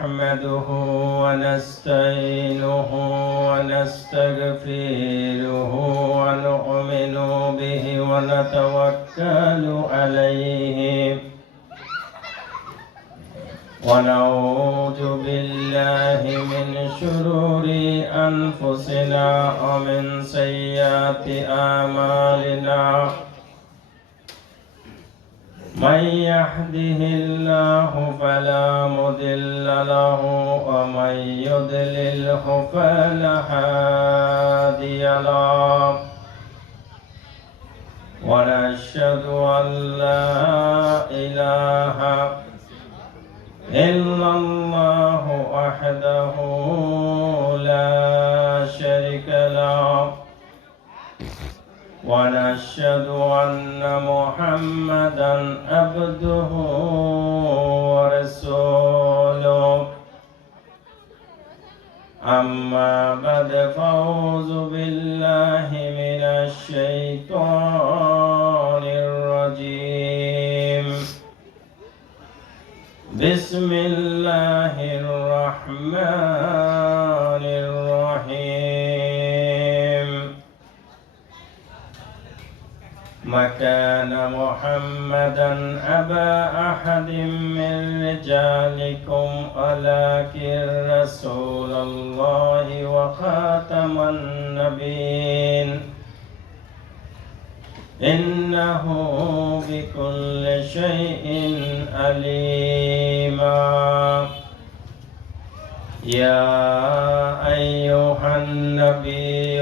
نحمده ونستعينه ونستغفره ونؤمن به ونتوكل عليه ونعوذ بالله من شرور أنفسنا ومن سيئات أعمالنا من يهده الله فلا مضل له ومن يضلله فلا هادي له ونشهد أن لا إله إلا الله وحده لا شريك له ونشهد أن محمدا عبده ورسوله أما بعد فأعوذ بالله من الشيطان الرجيم بسم الله الرحمن الرحيم ما كان محمدا أبا أحد من رجالكم ولكن رسول الله وخاتم النبيين إنه بكل شيء عليما يا أيها النبي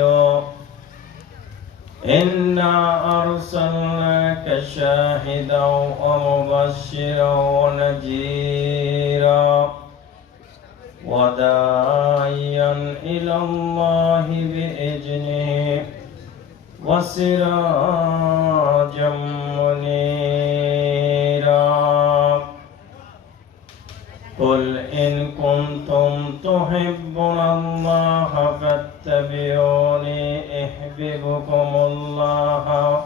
إنا أرسلناك شاهدا ومبشرا ونذيرا وداعيا إلى الله بإذنه وسراجا منيرا قل إن كنتم تحبون الله فاتبعوني يحببكم الله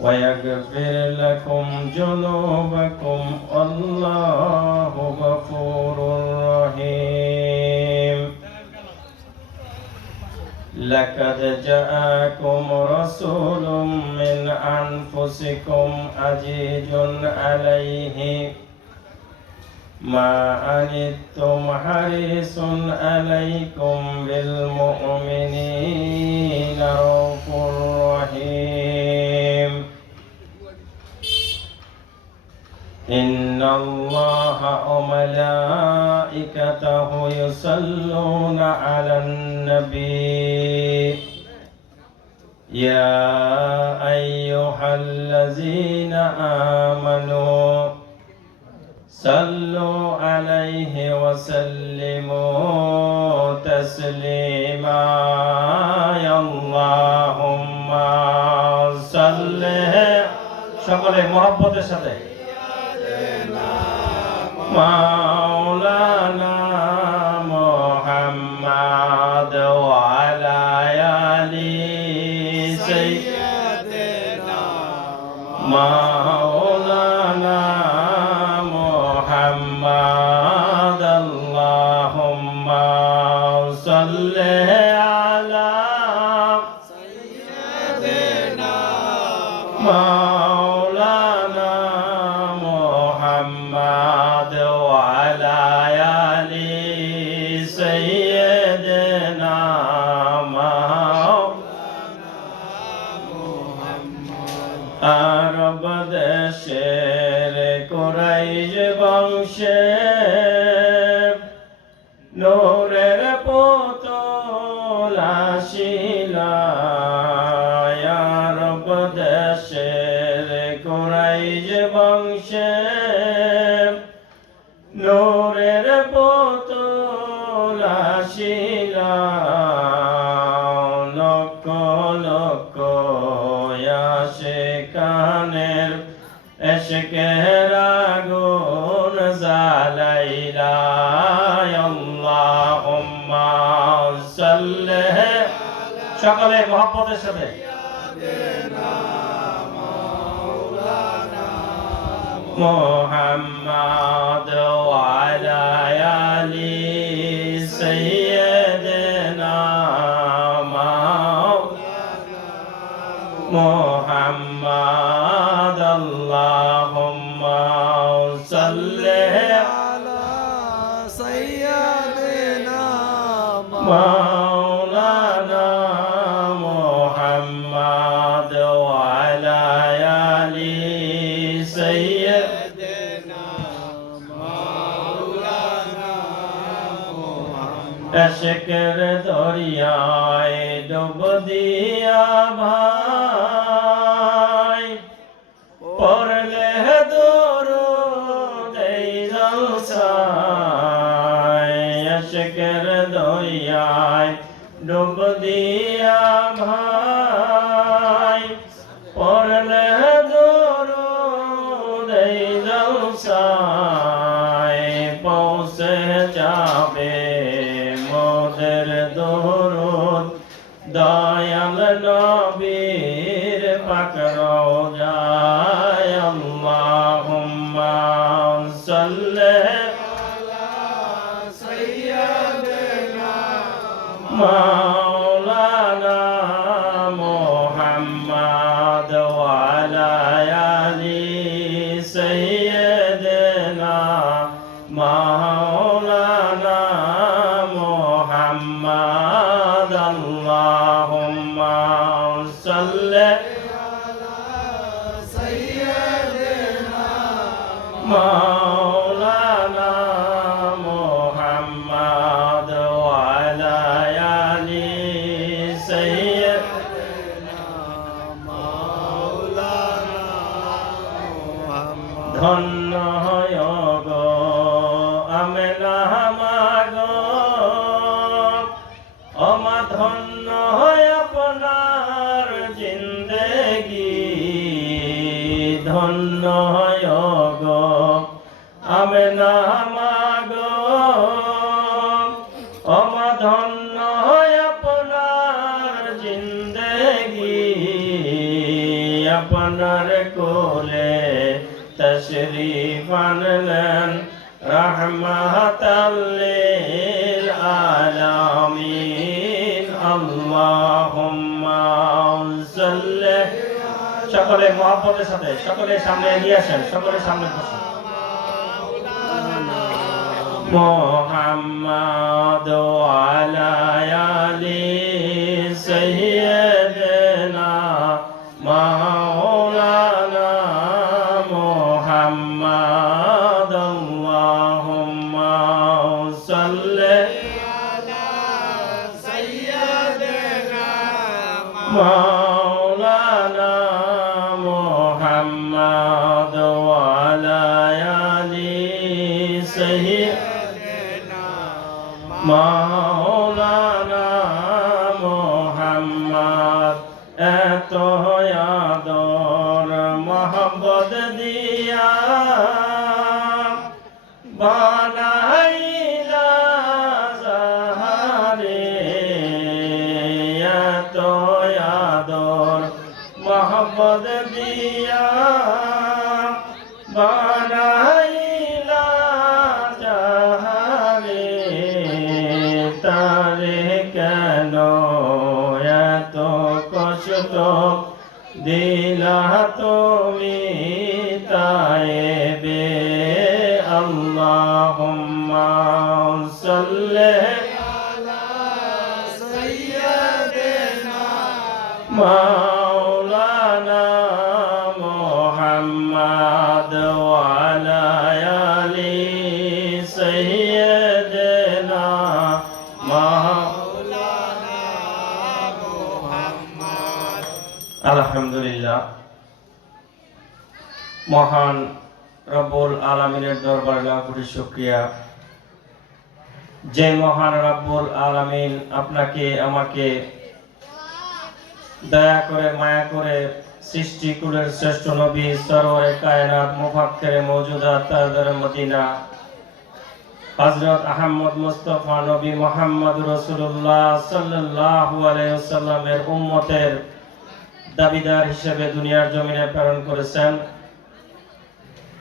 ويغفر لكم ذنوبكم والله غفور رحيم لقد جاءكم رسول من أنفسكم عزيز عليه ما عنتم حريص عليكم بالمؤمنين رؤوف رحيم إن الله وملائكته يصلون على النبي يا أيها الذين آمنوا صلوا عليه وسلموا تسليما يا اللهم صل সকলে মহব্বতের সাথে মাওলানা মুহাম্মদ ওয়া আলা আলি সাইয়্যিদিনা মাওলানা মুহাম্মদ আল্লাহুম্মা সাল্লি আলা সাইয়্যিদিনা মাওলানা মুহাম্মদ ওয়া আলা আলি সাইয়্যিদিনা মাওলানা মুহাম্মদ আরব দেশের কুরাইশ বংশে নূরের পুতুল আসিলা আরব দেশের কুরাইশ বংশে নূরের পুতুল আসিলা লক্ষ লক্ষ আশিকানের এশকের আগুন জ্বালাইলা আল্লাহুম্মা সাল্লি সকলে মহব্বতের সাথে محمد وعلى آل سيدنا محمد اللهم صل على سيدنا مولانا محمد وعلى آل سيدنا مولانا محمد अशकर दरियाए डूब दिया भाई पढ़ले दुरूद जलसाए अशकर दरियाए डूब दिया भाई पढ़ले दुरूद जलसाए पहुँचे जाबे মোদের দরুদ দয়াল নবীর পাক রওজায় আল্লাহুম্মা সাল্লি আলা সাইয়্যিদিনা মাওলানা মুহাম্মদ ওয়া আলা আলি সাইয়্যিদিনা মাওলানা محمد اللهم صل على سيدنا مولانا محمد وعلى آل سيدنا مولانا محمد ধন্য হয় গো আমেনা মাগো অমা ধন্য হয় আপনার জিন্দেগি ধন্য হয় গো আমেনা মাগো অমা ধন্য হয় আপনার জিন্দেগি আপনার কোলে তশরীফ আনলেন রাহমাতাল লিল আলামিন আল্লাহুম্মা সাল্লি সকলে মহব্বতের সাথে সকলে সামনে এগিয়ে আসেন সকলে সামনে বসুন মুহাম্মাদ ওয়ালা আলি সাইয়্যিদিনা মাওলানা মুহাম্মাদ আল্লাহুম্মা সাল্লি على سيدنا مولانا محمد وعلى آل سيدنا مولانا محمد এত আদর মোহাম্মদ দিয়া বানাইলা জাহারে এত আদর মোহাম্মদ দিয়া বানাইলা জাহারে তারে কেন এত কষ্ট দিলা তুমি তাইবে আল্লাহুম্মা সাল্লি على سيدنا মাওলানা মুহাম্মদ ওয়ালা আলি সাইয়্যিদিনা مولانا محمد আলহামদুলিল্লাহ মহান রব্বুল আলামিনের দরবারে লাখ কোটি শুকরিয়া যে মহান রব্বুল আলামিন আপনাকে আমাকে দয়া করে মায়া করে সৃষ্টিকুলের শ্রেষ্ঠ নবী সরওয়ারে কায়নাত মুফাক্কিরে মওজুদাত তাজদারে মদিনা হযরত আহমদ মুস্তাফা নবী মুহাম্মদ রাসূলুল্লাহ সাল্লাল্লাহু আলাইহি ওয়াসাল্লামের উম্মতের দাবিদার হিসেবে দুনিয়ার জমিনে প্রেরণ করেছেন।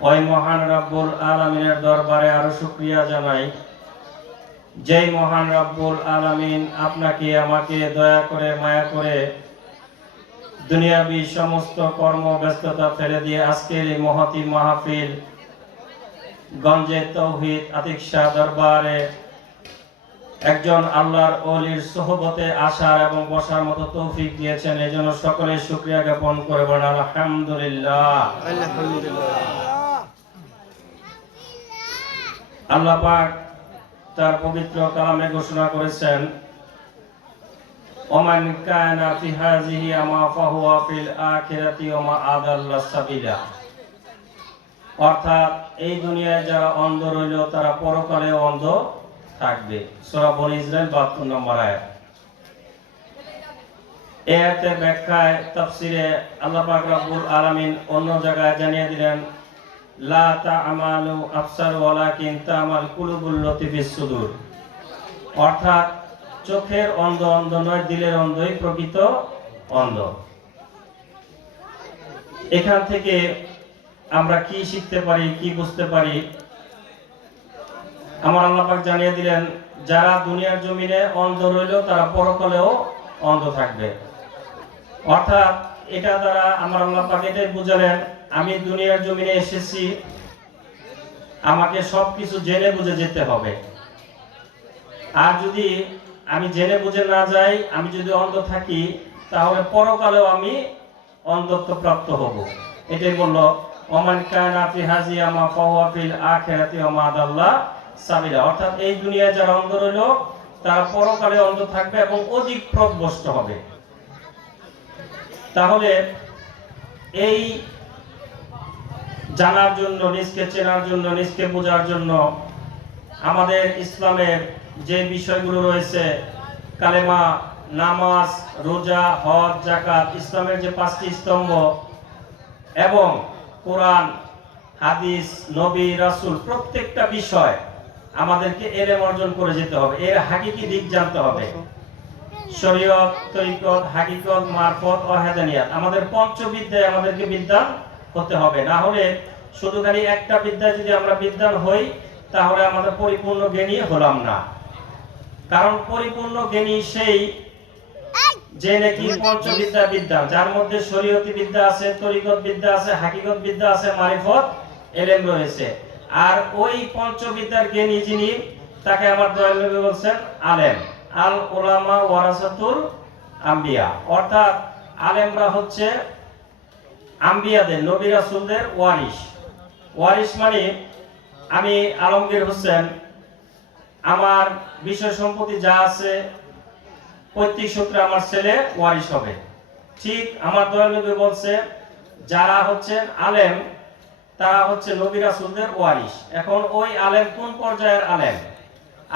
ওই মহান রব্বুল আলামিনের দরবারে আরো শুকরিয়া জানাই, যেই মহান রব্বুল আলামিন আপনাকে আমাকে দয়া করে মায়া করে দুনিয়াবি সমস্ত কর্মব্যস্ততা ফেলে দিয়ে আজকের এই মহতী মাহফিল গঞ্জে তৌহিদ আতিক শাহ দরবারে একজন আল্লাহর ওলির সোহবতে আসার এবং বসার মতো তৌফিক দিয়েছেন। এজন্য সকলে শুকরিয়া জ্ঞাপন করে বলেন আলহামদুলিল্লাহ। আল্লাহ পাক তার পবিত্র কালামে ঘোষণা করেছেন, ওমান কানা ফি হাযিহি আমা ফাহুয়া ফিল আখিরাতি ওমা আদাল্লাস সাবিলা। অর্থাৎ এই দুনিয়ায় যারা অন্ধ রইল তারা পরকালেও অন্ধ থাকবে। সূরা বনী ইসরাইল ৭২ নম্বর আয়াত। এই আয়াতের ব্যাখ্যায় তাফসিরে আল্লাহ পাক রব্বুল আলামিন অন্য জায়গায় জানিয়ে দিলেন, লা তা'মালু আবসার ওয়ালাকিন তা'মাল কুলুবুল লতী ফিস সুদূর। অর্থাৎ চোখের অন্ধ অন্ধ নয়, দিলের অন্ধই প্রকৃত অন্ধ। এখান থেকে আমরা কি শিখতে পারি, কি বুঝতে পারি? আমার আল্লাহ পাক জানিয়ে দিলেন, যারা দুনিয়ার জমিনে অন্ধ রইল তারা পরকালেও অন্ধ থাকবে। অর্থাৎ এটা দ্বারা আমার আল্লাহ পাক এটাই বুঝালেন, আমি দুনিয়ার জমিনে এসেছি, আমাকে সবকিছু জেনে বুঝে যেতে হবে। আর যদি আমি জেনে বুঝে না যাই, আমি যদি অন্ধ থাকি, তাহলে পরকালেও আমি অন্ধত্ব প্রাপ্ত হব। এটাই বলল, ওমান কানা ফি হাযিহি আমা ফাহুয়া ফিল আখিরাতি ওমা আদাল্লাহ সাবিলা। অর্থাৎ এই দুনিয়ায় যারা অন্ধ রইল তারা পরকালে অন্ধ থাকবে এবং অধিক পথভ্রষ্ট হবে। তাহলে এই জানার জন্য, নিজকে চেনার জন্য, নিজকে বোঝার জন্য আমাদের ইসলামের যে বিষয়গুলো রয়েছে, কালেমা, নামাজ, রোজা, হজ, যাকাত, ইসলামের যে 5টি স্তম্ভ এবং কোরআন, হাদিস, নবী, রাসূল, প্রত্যেকটা বিষয় আমাদেরকে ইলম অর্জন করে যেতে হবে। এর হাকিকি দিক জানতে হবে। শরীয়ত, তরিকত, হাকিকত, মারফত ও হেদানিয়াত, আমাদের পঞ্চবিদ্যায় আমাদেরকে বিদ্বান হতে হবে। না হলে শুধু খালি একটা বিদ্যায় যদি আমরা বিদ্বান হই, তাহলে আমাদের পরিপূর্ণ জ্ঞানী হলাম না। কারণ পরিপূর্ণ জ্ঞানী সেই যে নাকি পঞ্চবিদ্যা বিদ্যান, যার মধ্যে শরীয়তি বিদ্যা আছে, তরিকত বিদ্যা আছে, হাকিকত বিদ্যা আছে, মারিফত ইলম রয়েছে। আর ওই পঞ্চবিদ্যার জ্ঞানী যিনি, তাকে আমার দয়াল নবী বলছেন আলেম। আল উলামা ওয়ারাসাতুল আম্বিয়া। অর্থাৎ আলেমরা হচ্ছে আম্বিয়াদের, নবী রাসূলদের ওয়ারিস। ওয়ারিস মানে আমি আলমগীর হোসেন, আমার বিষয় সম্পত্তি যা আছে পৈতৃক সূত্রে আমার ছেলে ওয়ারিস হবে। ঠিক আমার দয়াল নবী বলছে, যারা হচ্ছেন আলেম তারা হচ্ছে নবী রাসূলদের ওয়ারিস। এখন ওই আলেম কোন পর্যায়ের আলেম?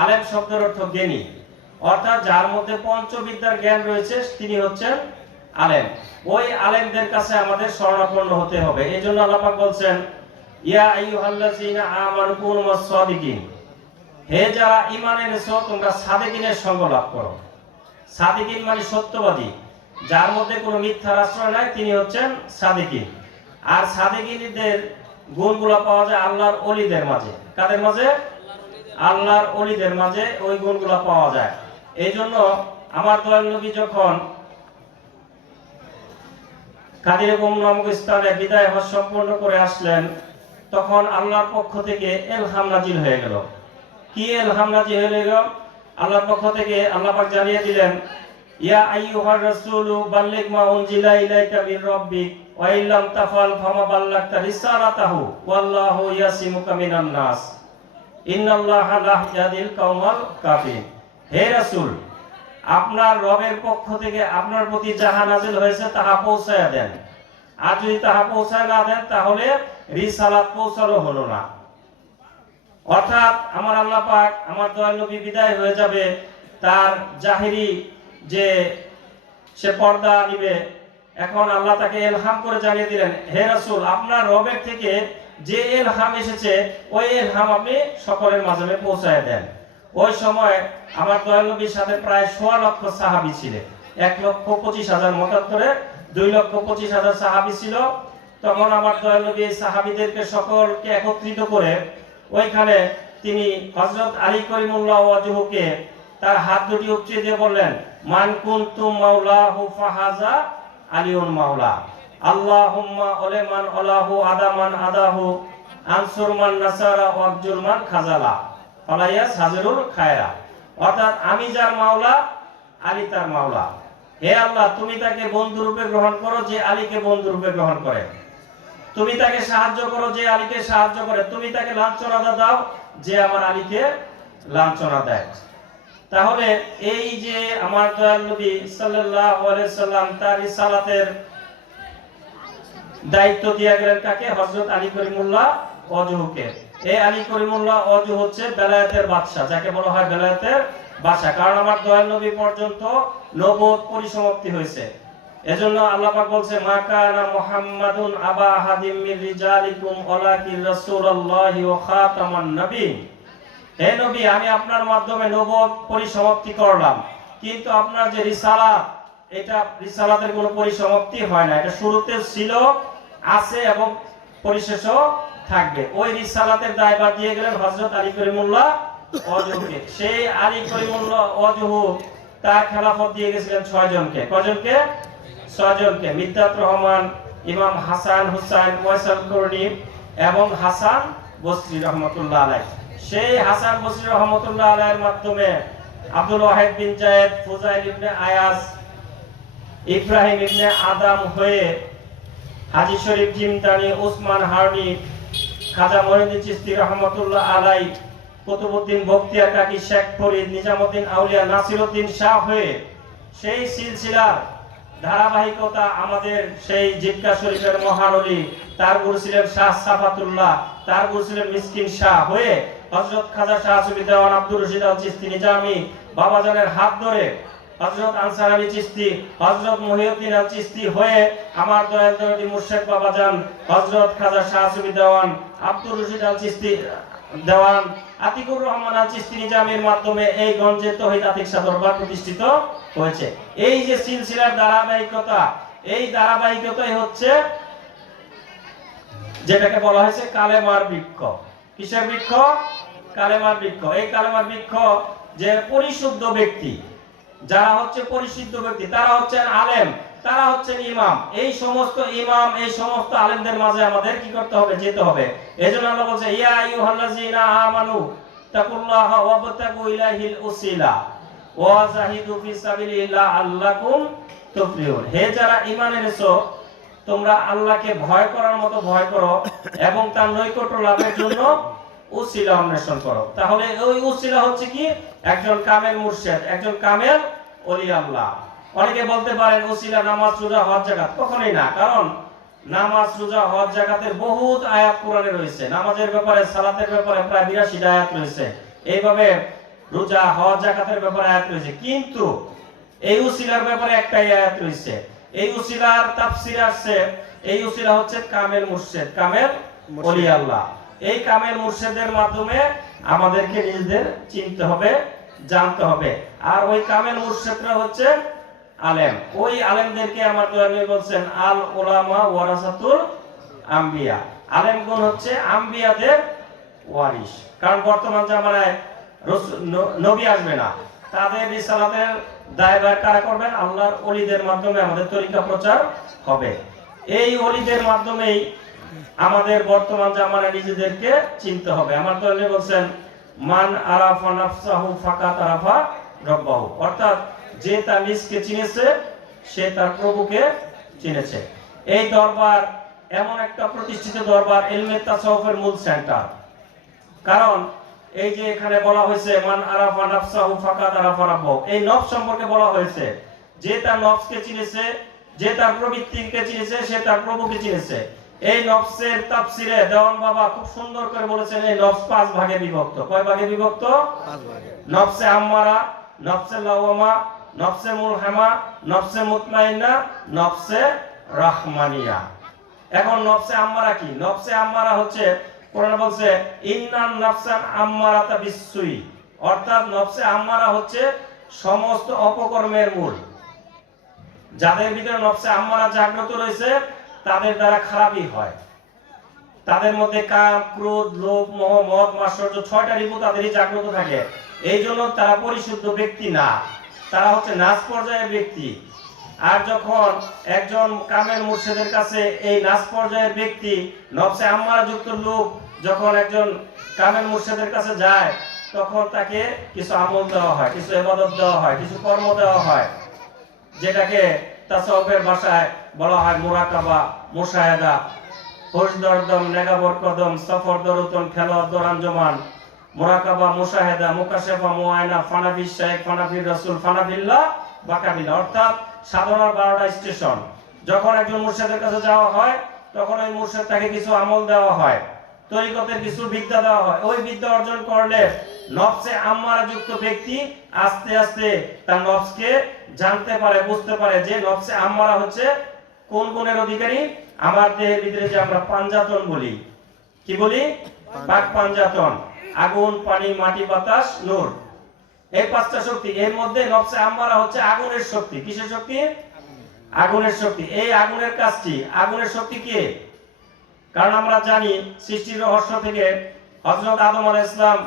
আলেম শব্দের অর্থ জ্ঞানী। অর্থাৎ যার মধ্যে পঞ্চবিদ্যার জ্ঞান রয়েছে তিনি হচ্ছেন আলেম। ওই আলেমদের কাছে আমাদের শরণাপন্ন হতে হবে। এই জন্য আল্লাহ পাক বলছেন, ইয়া আইয়ুহাল্লাযীনা আমানু কুনু মাস-সাদিকিন। হে যারা ঈমান এনেছো, তোমরা সাদিকিনের সঙ্গ লাভ করো। সাদিকিন মানে সত্যবাদী, যার মধ্যে কোনো মিথ্যার আশ্রয় নাই, তিনি হচ্ছেন সাদিকিন। আর সাদিকিনদের গুণগুলো পাওয়া যায় আল্লাহর ওলিদের মাঝে। কাদের মাঝে? আল্লাহর ওলিদের মাঝে ওই গুণগুলো পাওয়া যায়। এই জন্য আমার দয়াল নবী যখন কাদির কুম নামক স্থানে বিদায় হজ সম্পন্ন করে আসলেন, তখন আল্লাহর পক্ষ থেকে ইলহাম নাজিল হয়ে গেল। কি ইলহাম নাজিল হয়ে গেল? আল্লাহর পক্ষ থেকে আল্লাহ পাক জানিয়ে দিলেন, ইয়া আইয়ুহার রাসূলু বাল্লিগ মা উনজিলা ইলাইকা মির রাব্বিক ওয়া ইল্লাম তাফআল ফামা বাল্লাগতা রিসালাতাহু ওয়াল্লাহু ইয়াসিমুকা মিনান নাস ইন্নাল্লাহা লা ইয়াহদিল কওমাল কাফিরিন। হে রাসূল, আপনার রবের পক্ষ থেকে আপনার প্রতি যাহা নাযিল হয়েছে তাহা পৌঁছায়া দেন। আর যদি তাহা পৌঁছায় না দেন, তাহলে রিসালাত পৌঁছানো হলো না। অর্থাৎ আমার আল্লাহ পাক, আমার দয়াল নবী বিদায় হয়ে যাবে, তার জাহিরি যে সে পর্দা নিবে, এখন আল্লাহ তাকে ইলহাম করে জানিয়ে দিলেন, হে রাসূল, আপনার রবের থেকে যে ইলহাম এসেছে ওই ইলহাম আপনি সকলের মাঝে পৌঁছায় দেন। ওই সময় আমার দয়াল নবীর সাথে প্রায় ১৬ লক্ষ সাহাবী ছিলেন। ১,২৫,০০০ মতান্তরে ২,২৫,০০০ সাহাবী ছিল। তখন আমার দয়াল নবী সাহাবীদেরকে সকলকে একত্রিত করে ওইখানে তিনি হযরত আলী করিমুল্লাহ ওয়াজহুকে তার হাত দুটি উঁচিয়ে দিয়ে বললেন, মান কুনতুম মাওলাহু ফাহাজা আলিউন মাওলা, আল্লাহুম্মা ওলেমান আলাহু আদামান আদাহু আনসুর মান নাসারা ওয়াকজুল মান খাজালা ফালাইয়াস হাজিরুল খায়রা। অর্থাৎ আমি যার মাওলা, আলী তার মাওলা। হে আল্লাহ, তুমি তাকে বন্ধু রূপে গ্রহণ করো যে আলীকে বন্ধু রূপে গ্রহণ করে, তুমি তাকে সাহায্য করো যে আলীকে সাহায্য করে, তুমি তাকে লাঞ্ছনা দাও যে আমার আলীকে লাঞ্ছনা দেয়। তাহলে এই যে আমার দয়াল নবী সাল্লাল্লাহু আলাইহি সাল্লাম তার রিসালাতের দায়িত্ব দিয়ে গেলেন কাকে? হযরত আলী করিমুল্লাহ ওয়াজহুকে। এই আলী করিমুল্লাহ ওয়াজহু হচ্ছে বেলায়েতের বাদশা, যাকে বলা হয় বেলায়েতের বাদশা। কারণ আমার দয়াল নবী পর্যন্ত নবুয়ত পরিসমাপ্তি হয়েছে। এজন্য আল্লাহ পাক বলছে, মা কানা মুহাম্মাদুন আবা আহাদিম মির রিজালিকুম ওয়ালাকিন রাসূলুল্লাহি ওয়া খাতামান নবিয়্যিন। হে নবী, আমি আপনার মাধ্যমে নবুয়ত পরিসমাপ্তি করলাম, কিন্তু আপনার যে রিসালাত, এটা রিসালাতের কোনো পরিসমাপ্তি হয় না। এটা শুরুতে ছিল, আছে এবং পরিশেষও থাকবে। ওই রিসালাতের দায়ভার দিয়ে গেলেন হযরত আলী করিমুল্লাহ ওয়াজহুকে। সেই আলী করিমুল্লাহ ওয়াজহু তার খেলাফত দিয়ে গেছিলেন 6 জনকে। কয়জনকে? 6 জনকে। মিদ্দাত রহমান, ইমাম হাসান হুসাইন ওয়াইসাল করনি এবং হাসান বসরি রহমাতুল্লাহ আলাইহি। সেই হাসান বসরি রহমাতুল্লাহ আলাইহির মাধ্যমে আব্দুল ওয়াহিদ বিন জায়েদ, ফুজাইল ইবনে আয়াজ, ইব্রাহিম ইবনে আদম হয়ে হাজী শরীফ জিমদানি, ওসমান হারনি, খাজা মঈনুদ্দিন চিশতি রহমাতুল্লাহ আলাইহি, কুতুবউদ্দিন বখতিয়ার কাকি, শেখ ফরিদ, নিজামউদ্দিন আউলিয়া, নাসিরউদ্দিন শাহ হয়ে সেই সিলসিলার ধারাবাহিকতা আমাদের সেই জিক্কা শরীফের মহান ওলি, তার গুরু ছিলেন শাহ সাফাতুল্লাহ, তার গুরু ছিলেন মিসকিন শাহ হয়ে হযরত খাজা শাহ সুফি দেওয়ান আব্দুর রশিদ আল চিশতি নিজামী বাবাজানের হাত ধরে হযরত আনসার আলী চিশতি, হযরত মুহিউদ্দিন আল চিশতি হয়ে আমার দয়াল দরদি মুর্শিদ বাবাজান হযরত খাজা শাহ সুফি দেওয়ান আব্দুর রশিদ আল চিশতি দেওয়ান আতিকুর রহমান আল চিশতি নিজামীর মাধ্যমে এই গঞ্জে তৌহিদ আতিক শাহ দরবার প্রতিষ্ঠিত হয়েছে। এই যে সিলসিলার ধারাবাহিকতা, এই ধারাবাহিকতাই হচ্ছে যেটাকে বলা হয়েছে কালেমার বৃক্ষ। কিসের বৃক্ষ? কালেমার বৃক্ষ। এই কালেমার বৃক্ষ যে পরিশুদ্ধ ব্যক্তি, যারা হচ্ছে পরিশুদ্ধ ব্যক্তি, তারা হচ্ছেন আলেম, তারা হচ্ছেন ইমাম। এই সমস্ত ইমাম, এই সমস্ত আলেমদের মাঝে আমাদের কি করতে হবে? যেতে হবে। এজন্য আল্লাহ বলছে, ইয়া আইয়ুহাল্লাযীনা আমানু তাকুল্লাহা ওয়াবতাগু ইলাইহিল উসিলা ওয়া জাহিদু ফি সাবিলিল্লাহ আল্লাকুম তুফলিহুন। হে যারা ঈমান এনেছো, তোমরা আল্লাহকে ভয় করার মতো ভয় করো এবং তার নৈকট্য লাভের জন্য উসিলা অন্বেষণ করো। তাহলে ওই উসিলা হচ্ছে কি? একজন কামেল মুর্শিদ, একজন কামেল ওলি আল্লাহ। অনেকে বলতে পারেন উসিলা নামাজ, রোজা, হজ, যাকাত। কখনোই না। কারণ নামাজ, রোজা, হজ, যাকাতের বহুত আয়াত কোরআনে রয়েছে। নামাজের ব্যাপারে, সালাতের ব্যাপারে প্রায় 82টা আয়াত রয়েছে। এইভাবে রোজা, হজ, যাকাতের ব্যাপারে আয়াত রয়েছে। কিন্তু এই উসিলার ব্যাপারে একটাই আয়াত রয়েছে। এই উসিলার তাফসীর আছে, এই উসিলা হচ্ছে কামেল মুর্শিদ, কামেল ওলি আল্লাহ। এই কামেল মুর্শিদের মাধ্যমে আমাদেরকে নিজেদের চিনতে হবে, জানতে হবে। আর ওই কামেল মুর্শিদরা হচ্ছে আলেম। ওই আলেমদেরকে আমার দয়াল নবী বলছেন, আল উলামা ওয়ারাসাতুল আম্বিয়া। আলেমগণ হচ্ছে আম্বিয়াদের ওয়ারিস। কারণ বর্তমান জামানায় নবী আসবে না, তাদের রিসালাতের দায়ভার কারা করবেন? আল্লাহর ওলিদের মাধ্যমে আমাদের তরিকা প্রচার হবে। এই ওলিদের মাধ্যমেই আমাদের বর্তমান জামানায় নিজেদেরকে চিনতে হবে। আমার দয়াল নবী বলছেন, মান আরাফা নাফসাহু ফাকাত আরাফা রাব্বাহু। অর্থাৎ যে তার নিজকে চিনেছে, সে তার প্রভুকে চিনেছে। এই দরবার এমন একটা প্রতিষ্ঠিত দরবার, ইলমে তাসাউফের মূল সেন্টার। কারণ এই যে এখানে বলা হয়েছে, মান আরাফা নাফসাহু ফাকাত আরাফা রাব্বাহু, এই নফস সম্পর্কে বলা হয়েছে। যে তার নফসকে চিনেছে, যে তার প্রবৃত্তিকে চিনেছে, সে তার প্রভুকে চিনেছে। এই নফসের তাফসিরে দেওয়ান বাবা খুব সুন্দর করে বলেছেন, এই নফস 5 ভাগে বিভক্ত। কয় ভাগে বিভক্ত? 5 ভাগে। নফসে আম্মারা, নফসে লাওয়ামা, নফসে মুলহামা, নফসে মুতমাইন্না, নফসে রাহমানিয়া। এখন নফসে আম্মারা কি? নফসে আম্মারা হচ্ছে, কোরআন বলছে ইন্নান নাফসান আম্মারাতা বিসসুই। অর্থাৎ নফসে আম্মারা হচ্ছে সমস্ত অপকর্মের মূল। যাদের ভিতরে নফসে আম্মারা জাগ্রত রয়েছে, তাদের দ্বারা খারাপই হয়। তাদের মধ্যে কাম, ক্রোধ, লোভ, মোহ, মদ, মাৎসর্য, 6টা রিপু তাদেরই জাগ্রত থাকে। এই জন্য তারা পরিশুদ্ধ ব্যক্তি না, তারা হচ্ছে নাচ পর্যায়ের ব্যক্তি। আর যখন একজন কামেল মুর্শিদের কাছে এই নাচ পর্যায়ের ব্যক্তি নফসে আম্মারা যুক্ত লোক যখন একজন কামেল মুর্শিদের কাছে যায়, তখন তাকে কিছু আমল দেওয়া হয়, কিছু ইবাদত দেওয়া হয়, কিছু কর্ম দেওয়া হয়, যেটাকে তাসাউফের ভাষায় বলা হয় মুরাকাবা, মুশাহাদা, হোসদরদম, নেগাবর কদম, সফর দরুতন, খেলোয়াড় দরাঞ্জমান, মুরাকাবা, মুশাহাদা, মুকাশেফা, মুআয়না, ফানাফি শেখ, ফানাফির রাসূল, ফানাফিল্লাহ, বাকাবিল্লাহ। অর্থাৎ সাধনার 12টা স্টেশন। যখন একজন মুর্শিদের কাছে যাওয়া হয়, তখন ওই মুর্শিদ তাকে কিছু আমল দেওয়া হয়, তরিকতের কিছু বিদ্যা দেওয়া হয়। ওই বিদ্যা অর্জন করলে নফসে আম্মারা যুক্ত ব্যক্তি আস্তে আস্তে তার নফসকে জানতে পারে, বুঝতে পারে যে নফসে আম্মারা হচ্ছে কোন গুণের অধিকারী। আমার দেহের ভিতরে যে আমরা পাঞ্জাতন বলি, কি বলি? পাক পাঞ্জাতন, আগুন, পানি, মাটি, বাতাস, নূর, এই 5টা শক্তি। এর মধ্যে নফসে আম্মারা হচ্ছে আগুনের শক্তি। কিসের শক্তি? আগুনের শক্তি। এই আগুনের কাজ কি? আগুনের শক্তি কি? কারণ আমরা জানি সৃষ্টির রহস্য থেকে হযরত আদম আলাইহিস সালাম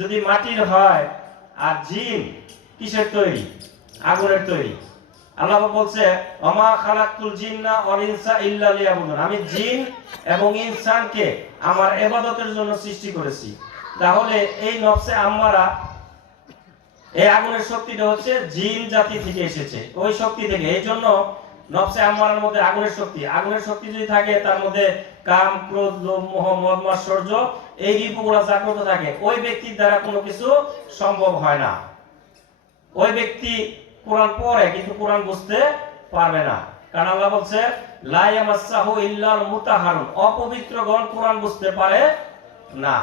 যদি মাটির হয়, আর জিন কিসের তৈরি? আগুনের তৈরি। আল্লাহ বলছে ওমা খালাকতুল জিন্না ওয়াল ইনসা ইল্লা লিয়াবুদুন, আমি জিন এবং ইনসানকে আমার ইবাদতের জন্য সৃষ্টি করেছি। তাহলে এই নফসে আম্মারা, এই আগুনের শক্তিটা হচ্ছে জিন জাতি থেকে এসেছে, ওই শক্তি থেকে। এই জন্য নফসে আম্মারার মধ্যে আগুনের শক্তি, আগুনের শক্তি যদি থাকে তার মধ্যে কাম, ক্রোধ, লোভ, মোহ, মদ, মাৎসর্য, এই রিপুগুলো জাগ্রত থাকে, ওই ব্যক্তির দ্বারা কোনো কিছু সম্ভব হয় না। ওই ব্যক্তি কোরআন পড়ে কিন্তু কোরআন বুঝতে পারবে না, কারণ আল্লাহ বলছে লা ইয়ামাসসাহু ইল্লাল মুতাহহারুন, অপবিত্রগণ কোরআন বুঝতে পারে না।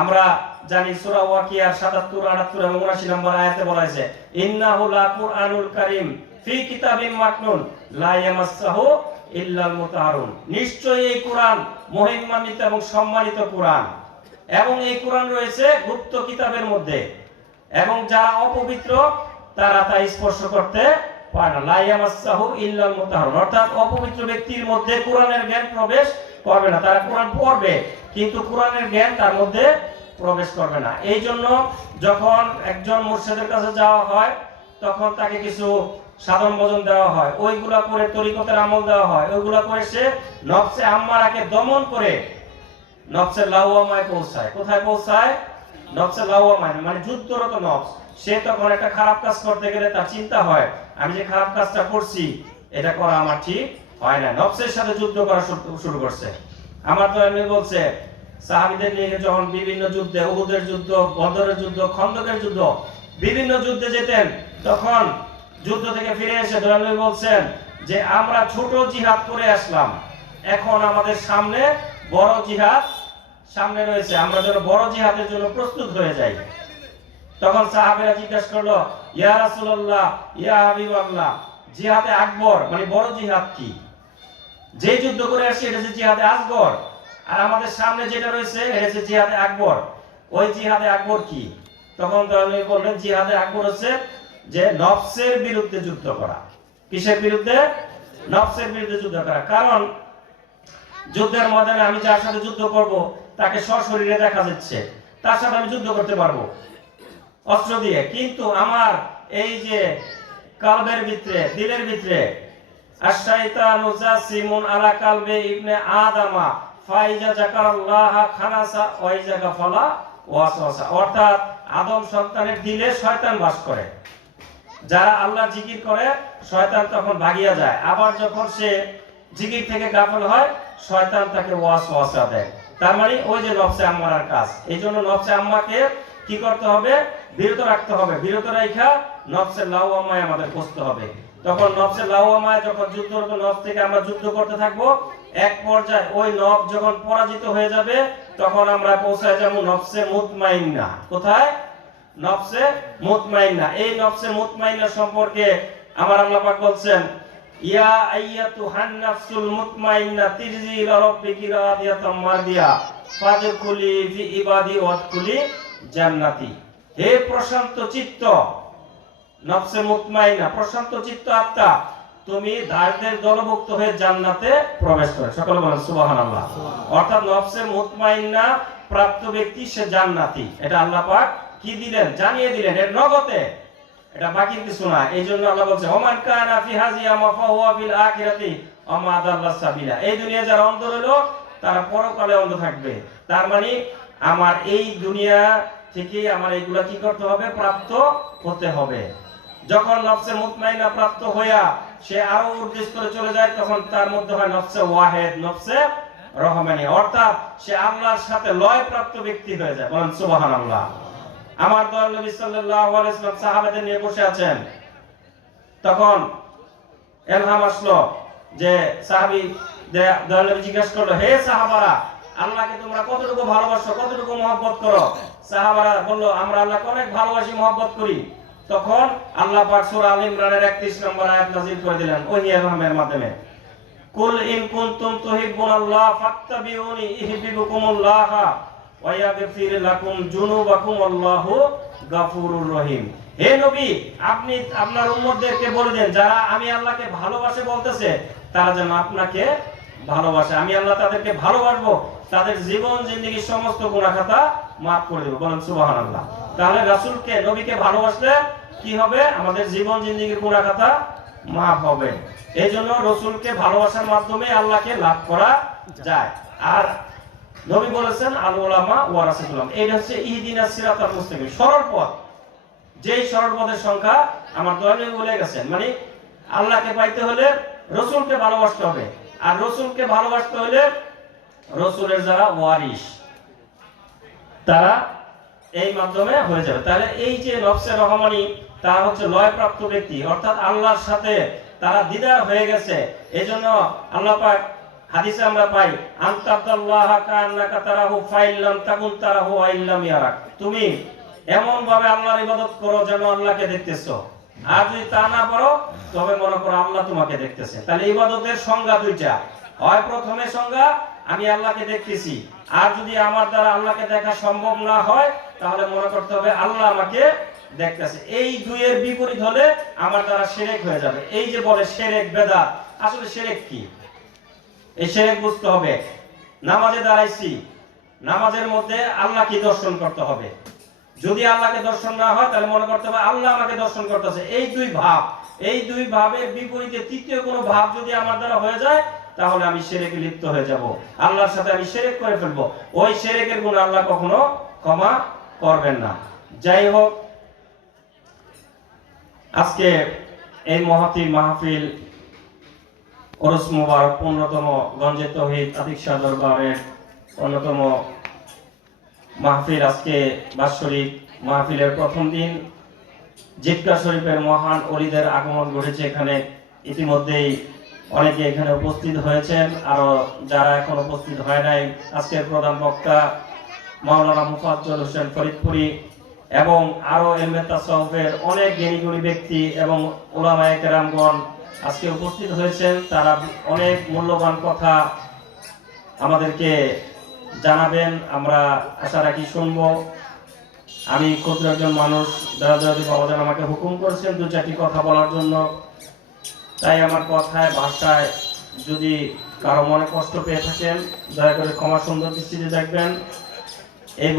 আমরা জানি সূরা ওয়াকিয়ার 77, 78 এবং 79 নম্বর আয়াতে বলা হয়েছে ইন্নাহু লা কুরআনুল কারীম ফি কিতাবিম মাকনুন লা ইয়ামাসসাহু ইল্লাল মুতাহহারুন, নিশ্চয়ই এই কোরআন মহিমান্বিত এবং সম্মানিত কোরআন, এবং এই কোরআন রয়েছে গুপ্ত কিতাবের মধ্যে, এবং যারা অপবিত্র তারা তা স্পর্শ করতে পারে না। লা ইয়ামাসসাহু ইল্লাল মুতাহহারুন, অর্থাৎ অপবিত্র ব্যক্তির মধ্যে কোরআনের জ্ঞান প্রবেশ করবে না। তারা কোরআন পড়বে কিন্তু কোরআনের জ্ঞান তার মধ্যে প্রবেশ করবে না। এই জন্য যখন একজন মুর্শিদের কাছে যাওয়া হয়, তখন তাকে কিছু সাধন ভজন দেওয়া হয়, ওইগুলা করে তরিকতের আমল দেওয়া হয়, ওইগুলা করে সে নফসে আম্মারাকে দমন করে নফসে লাওয়ামায় পৌঁছায়। কোথায় পৌঁছায়? নফসে লাওয়ামায়, মানে যুদ্ধরত নফস। সে তখন একটা খারাপ কাজ করতে গেলে তার চিন্তা হয় আমি যে খারাপ কাজটা করছি এটা করা আমার ঠিক হয় না, নফসের সাথে যুদ্ধ করা শুরু করছে। আমার তো এমনি বলছে সাহাবীদের নিয়ে যখন বিভিন্ন যুদ্ধে, উহুদের যুদ্ধ, বদরের যুদ্ধ, খন্দকের যুদ্ধ, বিভিন্ন যুদ্ধে যেতেন, তখন যুদ্ধ থেকে ফিরে এসে দয়ালু বলছেন যে আমরা ছোট জিহাদ করে আসলাম, এখন আমাদের সামনে বড় জিহাদ সামনে রয়েছে, আমরা যেন বড় জিহাদের জন্য প্রস্তুত হয়ে যাই। তখন সাহাবীরা জিজ্ঞাসা করলো ইয়া রাসূলুল্লাহ, ইয়া হাবিবাল্লাহ, জিহাদে আকবর মানে বড় জিহাদ কি? যে যুদ্ধ করে আসছি এটা হচ্ছে জিহাদে আসগর, আর আমাদের সামনে যেটা রয়েছে এটা হচ্ছে জিহাদে আকবর, ওই জিহাদে আকবর কি? তখন দয়ালু বললেন জিহাদে আকবর হচ্ছে যে নফসের বিরুদ্ধে যুদ্ধ করা। কিসের বিরুদ্ধে? নফসের বিরুদ্ধে যুদ্ধ করা। কারণ যুদ্ধের ময়দানে আমি যার সাথে যুদ্ধ করব তাকে সশরীরে দেখা যাচ্ছে, তার সাথে আমি যুদ্ধ করতে পারবো অস্ত্র দিয়ে, কিন্তু আমার এই যে কালবের ভিতরে, দিলের ভিতরে আশ-শাইতানু জাসিমুন আলা কালবে ইবনে আদামা ফাইজা যাকারাল্লাহ খানাসা ওয়া ইজা গাফালা ওয়াসওয়াসা, অর্থাৎ আদম সন্তানের দিলে শয়তান বাস করে। যারা আল্লাহ জিকির করে শয়তান তখন ভাগিয়া যায়, আবার যখন সে জিকির থেকে গাফল হয় শয়তান তাকে ওয়াসওয়াসা দেয়। তার মানে ওই যে নফসে আম্মারার কাজ। এই জন্য নফসে আম্মাকে কি করতে হবে? বিরত রাখতে হবে। বিরত রাখা নফসে লাওয়ামায় আমাদের পৌঁছতে হবে। তখন নফসে লাওয়ামায় যখন যুদ্ধ করব, নফস থেকে আমরা যুদ্ধ করতে থাকবো, এক পর্যায়ে ওই নফস যখন পরাজিত হয়ে যাবে তখন আমরা পৌঁছায় যাব নফসে মুতমাইন্না। কোথায়? নফসে মুতমাইন্না। এই নফসে মুতমাইন্না সম্পর্কে আমার আল্লাহ পাক বলছেন ইয়া আইয়াতুহান নাফসুল মুতমাইন্না তিরজি ইলা রাব্বিকি রাদিয়াতাম মারদিয়া ফাদখুলি ফি ইবাদি ওয়াদখুলি জান্নাতি। হে প্রশান্ত চিত্ত নফসে মুতমাইন্না, প্রশান্ত চিত্ত আত্মা, তুমি দাসদের দলভুক্ত হয়ে জান্নাতে প্রবেশ করে। সকলে বলেন সুবহানাল্লাহ। অর্থাৎ নফসে মুতমাইন্না প্রাপ্ত ব্যক্তি সে জান্নাতি। এটা আল্লাহ পাক কি দিলেন, জানিয়ে দিলেন, এর নগদে, এটা বাকি কিছু না। এই জন্য আল্লাহ বলছে ওমান কানা ফি হাজিয়া মা ফাহুয়া ফিল আখিরাতি আমা আদাল্লাহ সাবিলা। এই দুনিয়া যারা অন্ধ হলো তারা পরকালে অন্ধ থাকবে। তার মানে আমার এই দুনিয়া থেকে আমার এইগুলা কি করতে হবে, প্রাপ্ত হতে হবে। যখন নফসে মুতমাইন্না প্রাপ্ত হইয়া সে আরো ঊর্ধ্ব স্তরে চলে যায়, তখন তার মধ্যে হয় নফসে ওয়াহিদ, নফসে রহমানি, অর্থাৎ সে আল্লাহর সাথে লয় প্রাপ্ত ব্যক্তি হয়ে যায়। বলেন সুবহানাল্লাহ। আমার দয়াল নবী সাল্লাল্লাহু আলাইহি ওয়াসাল্লাম সাহাবাদের নিয়ে বসে আছেন, তখন ইলহাম আসলো যে সাহাবী দয়াল নবী জিজ্ঞাসা করলো, হে সাহাবারা, আল্লাহকে তোমরা কতটুকু ভালোবাসো, কতটুকু মহব্বত করো? সাহাবারা বলল, আমরা আল্লাহকে অনেক ভালোবাসি, মহব্বত করি। তখন আল্লাহ পাক সূরা আল ইমরানের 31 নম্বর আয়াত নাযিল করে দিলেন ওহী ইলহামের মাধ্যমে, কুল ইন কুনতুম তুহিব্বুনাল্লাহ ফাত্তাবিউনি ইউহিব্বুকুমুল্লাহ ওয়া ইয়াগফির লাকুম যুনুবাকুম আল্লাহু গাফুরুর রহিম। হে নবী, আপনি আপনার উম্মতদেরকে বলে দেন, যারা আমি আল্লাহকে ভালোবাসে বলতেছে তারা যেন আপনাকে ভালোবাসে। আমি আল্লাহ তাদেরকে ভালোবাসবো, তাদের জীবন জিন্দেগীর সমস্ত গুনাহ খাতা মাফ করে দেব। বলেন সুবহানাল্লাহ। তাহলে রাসূলকে, নবীকে ভালোবাসলে কি হবে? আমাদের জীবন জিন্দেগীর গুনাহ খাতা মাফ হবে। এই জন্য রাসূলকে ভালোবাসার মাধ্যমে আল্লাহকে লাভ করা যায়। আর নবী বলেছেন আল উলামা ওয়ারাসাতুল আম্বিয়া, এটা হচ্ছে ইহদিনাস সিরাতাল মুস্তাকিম, সরল পথ। যেই সরল পথের সংখ্যা আমার দয়াল নবী বলে গেছেন, মানে আল্লাহকে পাইতে হলে রাসূলকে ভালোবাসতে হবে, আর রাসূলকে ভালোবাসতে হলে রাসূলের যারা ওয়ারিস তারা এই মাধ্যমে হয়ে যাবে। তাহলে এই যে নফসে রহমানি, তারা হচ্ছে লয়প্রাপ্ত ব্যক্তি, অর্থাৎ আল্লাহর সাথে তারা দিদার হয়ে গেছে। এজন্য আল্লাহ পাক হাদিসে আমরা পাই, আনতাল্লাহ কান্নাকা তারাহু ফাইল্লাম তাকুন তারাহু আইল্লাম ইয়ারাক। তুমি এমন ভাবে আল্লাহর ইবাদত করো যেন আল্লাহকে দেখতেছো, আর যদি তা না পারো তবে মনে করো আল্লাহ তোমাকে দেখতেছে। তাহলে ইবাদতের সংজ্ঞা দুইটা, হয় প্রথমে সংজ্ঞা আমি আল্লাহকে দেখতেছি, আর যদি আমার দ্বারা আল্লাহকে দেখা সম্ভব না হয় তাহলে মনে করতে হবে আল্লাহ আমাকে দেখতেছে। এই দুইয়ের বিপরীত হলে আমার দ্বারা শিরক হয়ে যাবে। এই যে বলে শিরক বেদাত, আসলে শিরক কি? এই শিরক বুঝতে হবে। নামাজে দাঁড়াইছি, নামাজের মধ্যে আল্লাহকে দর্শন করতে হবে। যদি আল্লাহকে দর্শন না হয় তাহলে মনে করতে হবে আল্লাহ আমাকে দর্শন করতেছে। এই দুই ভাব, এই দুই ভাবের বিপরীতে তৃতীয় কোনো ভাব যদি আমার দ্বারা হয়ে যায় তাহলে আমি শিরকে লিপ্ত হয়ে যাব, আল্লাহর সাথে আমি শিরক করে ফেলবো। ওই শিরকের গুনাহ আল্লাহ কখনো ক্ষমা করবেন না। যাই হোক, আজকে এই মহতী মাহফিল ওরস মুবারক 15তম গঞ্জে তৌহিদ আতিক শাহ দরবারের অন্যতম মাহফিল। আজকে বাৎসরিক মাহফিলের প্রথম দিন। জিক্কা শরীফের মহান ওলিদের আগমন ঘটেছে এখানে। ইতিমধ্যেই অনেকে এখানে উপস্থিত হয়েছেন, আরো যারা এখন উপস্থিত হয় নাই। আজকের প্রধান বক্তা মাওলানা মুফাজ্জল হোসেন ফরিদপুরি এবং আরো ইলমে তাসাউফের অনেক জ্ঞানীগুণী ব্যক্তি এবং উলামায়ে কেরামগণ আজকে উপস্থিত হয়েছেন। তারা অনেক মূল্যবান কথা আমাদেরকে জানাবেন, আমরা আশা রাখি শুনবো। আমি ক্ষুদ্র একজন মানুষ, দাদা বাবাজান আমাকে হুকুম করেছেন দু চারটি কথা বলার জন্য, তাই আমার কথায় ভাষায় যদি কারো মনে কষ্ট পেয়ে থাকেন দয়া করে ক্ষমা সুন্দর দৃষ্টিতে দেখবেন। এই